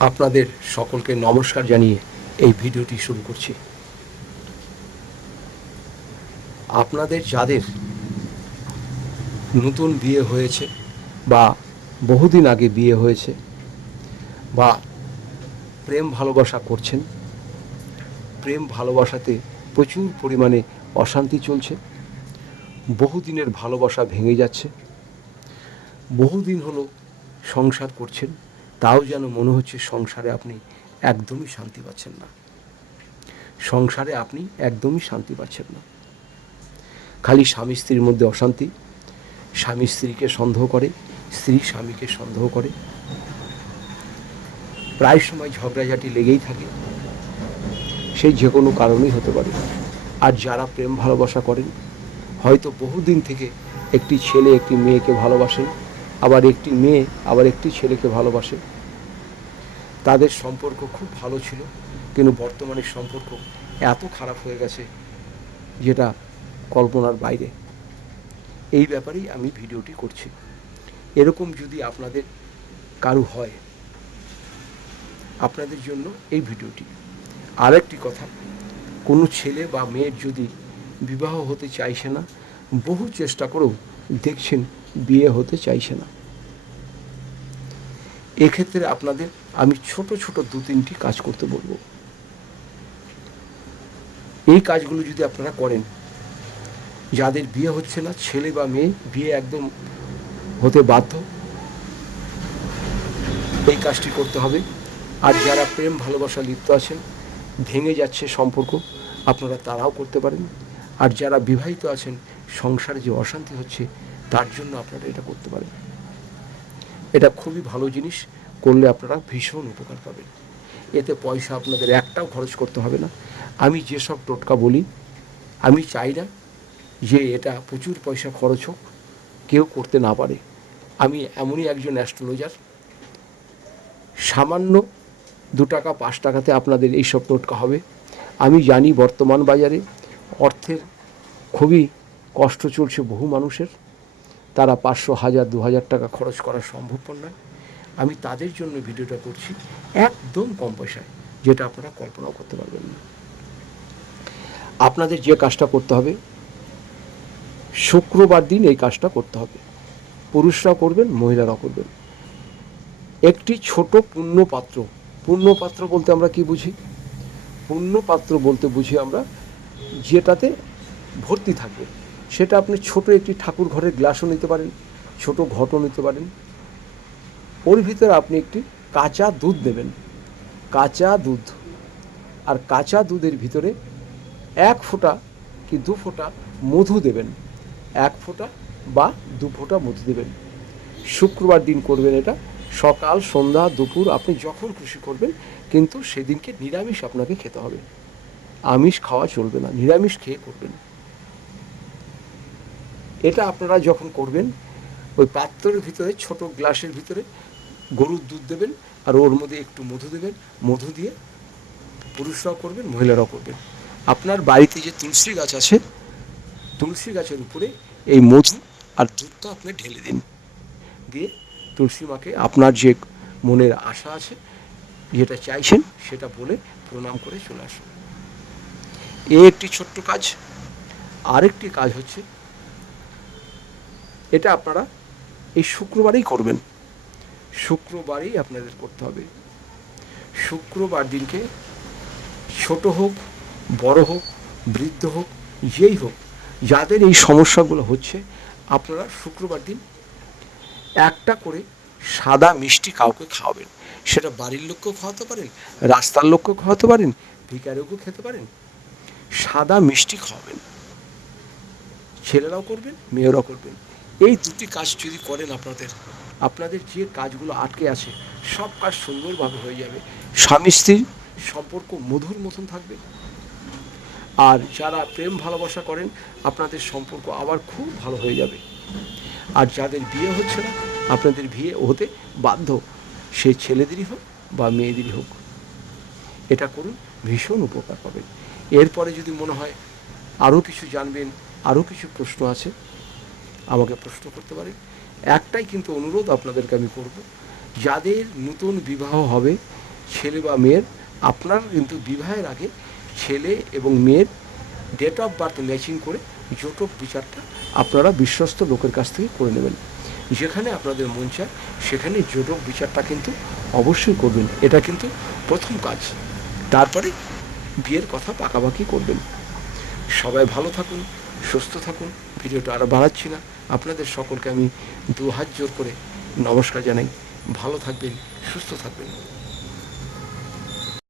আপনাদের সকলকে নমস্কার জানিয়ে এই ভিডিওটি শুরু করছি। আপনাদের যাদের নতুন বিয়ে হয়েছে বা বহুদিন আগে বিয়ে হয়েছে বা প্রেম ভালোবাসা করছেন, প্রেম ভালোবাসাতে প্রচুর পরিমাণে অশান্তি চলছে, বহুদিনের ভালোবাসা ভেঙে যাচ্ছে, বহুদিন হলো সংসার করছেন তাও যেন মনে হচ্ছে সংসারে আপনি একদমই শান্তি পাচ্ছেন না। সংসারে আপনি একদমই শান্তি পাচ্ছেন না। খালি স্বামী স্ত্রীর মধ্যে অশান্তি, স্বামী স্ত্রীকে সন্দেহ করে, স্ত্রী স্বামীকে সন্দেহ করে। প্রায় সময় ঝগড়াঝাটি লেগেই থাকে। সেই যে কোনো কারণেই হতে পারে। আর যারা প্রেম ভালোবাসা করেন, হয়তো বহুদিন থেকে একটি ছেলে, একটি মেয়েকে ভালোবাসেন আবার একটি মেয়ে, আবার একটি ছেলেকে ভালোবাসে। তাদের সম্পর্ক খুব ভালো ছিল, কিন্তু বর্তমানে সম্পর্ক এত খারাপ হয়ে গেছে যেটা কল্পনার বাইরে। এই ব্যাপারেই আমি ভিডিওটি করছি। এরকম যদি আপনাদের কারু হয়, আপনাদের জন্য এই ভিডিওটি। আরেকটি কথা, কোনো ছেলে বা মেয়ের যদি বিবাহ হতে চাইছে না, বহু চেষ্টা করেও দেখছেন, বিয়ে হতে চাইছে না। এক্ষেত্রে আপনাদের আমি ছোট ছোট দু তিনটি কাজ করতে বলব। এই কাজগুলো যদি আপনারা করেন, যাদের বিয়ে হচ্ছে না, ছেলে বা মেয়ে, বিয়ে একদম হতে বাধ্য। এই কাজটি করতে হবে। আর যারা প্রেম, ভালোবাসা, লিপ্ত আছেন, ভেঙে যাচ্ছে সম্পর্ক, আপনারা তারাও করতে পারেন। আর যারা বিবাহিত আছেন সংসারে যে অশান্তি হচ্ছে, তার জন্য আপনারা এটা করতে পারেন। এটা খুবই ভালো জিনিস, করলে আপনারা ভীষণ উপকার পাবেন। এতে পয়সা আপনাদের একটাও খরচ করতে হবে না। আমি যেসব টোটকা বলি, আমি চাই না যে এটা প্রচুর পয়সা খরচ হোক, কেউ করতে না পারে। আমি এমনই একজন অ্যাস্ট্রোলজার। সামান্য দু টাকা, পাঁচ টাকাতে আপনাদের এইসব টোটকা হবে। আমি জানি বর্তমান বাজারে অর্থের খুবই কষ্ট চলছে বহু মানুষের। তারা পাঁচশো হাজার, দু হাজার টাকা খরচ করা সম্ভবপর নয়। আমি তাদের জন্য ভিডিওটা করছি একদম কম পয়সায়, যেটা আপনারা কল্পনাও করতে পারবেন না। আপনাদের যে কাজটা করতে হবে, শুক্রবার দিন এই কাজটা করতে হবে। পুরুষরা করবেন মহিলারা করবেন। একটি ছোট পূর্ণ পাত্র পূর্ণ পাত্র বলতে আমরা কি বুঝি? পূর্ণ পাত্র বলতে বুঝি আমরা যেটাতে ভর্তি থাকবে। সেটা আপনি ছোট একটি ঠাকুর ঘরের গ্লাসও নিতে পারেন, ছোট ঘটও নিতে পারেন। ওর ভিতরে আপনি একটি কাঁচা দুধ দেবেন, কাঁচা দুধ। আর কাঁচা দুধের ভিতরে এক ফোঁটা কি দু ফোঁটা মধু দেবেন, এক ফোঁটা বা দু ফোঁটা মধু দেবেন। শুক্রবার দিন করবেন এটা, সকাল, সন্ধ্যা, দুপুর, আপনি যখন খুশি করবেন, কিন্তু সেদিনকে নিরামিষ আপনাকে খেতে হবে। আমিষ খাওয়া চলবে না, নিরামিষ খেয়ে করবেন এটা আপনারা যখন করবেন, ওই পাত্রের ভিতরে, ছোট গ্লাসের ভিতরে গরুর দুধ দেবেন আর ওর মধ্যে একটু মধু দেবেন। মধু দিয়ে পুরুষরাও করবেন, মহিলারাও করবেন। আপনার বাড়িতে যে তুলসী গাছ আছে, তুলসী গাছের উপরে এই মধু আর দুধটা আপনি ঢেলে দিন। দিয়ে তুলসী মাকে আপনার যে মনের আশা আছে, যেটা চাইছেন, সেটা বলে প্রণাম করে চলে আসুন। এ একটি ছোট্ট কাজ। আরেকটি কাজ হচ্ছে এটা আপনারা এই শুক্রবারেই করবেন। শুক্রবারেই আপনাদের করতে হবে। শুক্রবার দিনকে ছোট হোক, বড় হোক, বৃদ্ধ হোক, যেই হোক, যাদের এই সমস্যাগুলো হচ্ছে, আপনারা শুক্রবার দিন একটা করে সাদা মিষ্টি কাউকে খাওয়াবেন। সেটা বাড়ির লোককেও খাওয়াতে পারেন, রাস্তার লোককেও খাওয়াতে পারেন ভিকারেও খেতে পারেন। সাদা মিষ্টি খাওয়াবেন। ছেলেরাও করবেন, মেয়েরাও করবেন। এই দুটি কাজ যদি করেন আপনাদের আপনাদের যে কাজগুলো আটকে আছে সব কাজ সুন্দরভাবে হয়ে যাবে। স্বামী স্ত্রীর সম্পর্ক মধুর মতন থাকবে। আর যারা প্রেম ভালোবাসা করেন আপনাদের সম্পর্ক আবার খুব ভালো হয়ে যাবে। আর যাদের বিয়ে হচ্ছে না আপনাদের বিয়ে হতে বাধ্য। সে ছেলেদেরই হোক বা মেয়েদেরই হোক। এটা করুন ভীষণ উপকার পাবেন। এরপরে যদি মনে হয় আরও কিছু জানবেন আরও কিছু প্রশ্ন আছে আমাকে প্রশ্ন করতে পারেন একটাই কিন্তু অনুরোধ আপনাদেরকে আমি করব, যাদের নতুন বিবাহ হবে, ছেলে বা মেয়ের, আপনার কিন্তু বিবাহের আগে ছেলে এবং মেয়ের ডেট অফ বার্থ ম্যাচিং করে জোটক বিচারটা আপনারা বিশ্বস্ত লোকের কাছ থেকে করে নেবেন। যেখানে আপনাদের মন চায়, সেখানে জোটক বিচারটা কিন্তু অবশ্যই করবেন। এটা কিন্তু প্রথম কাজ। তারপরে বিয়ের কথা পাকাপাকি করবেন। সবাই ভালো থাকুন, সুস্থ থাকুন। ভিডিওটা আরও বাড়াচ্ছি না। আপনাদের সকলকে আমি দু হাত জোর করে নমস্কার জানাই। ভালো থাকবেন, সুস্থ থাকবেন।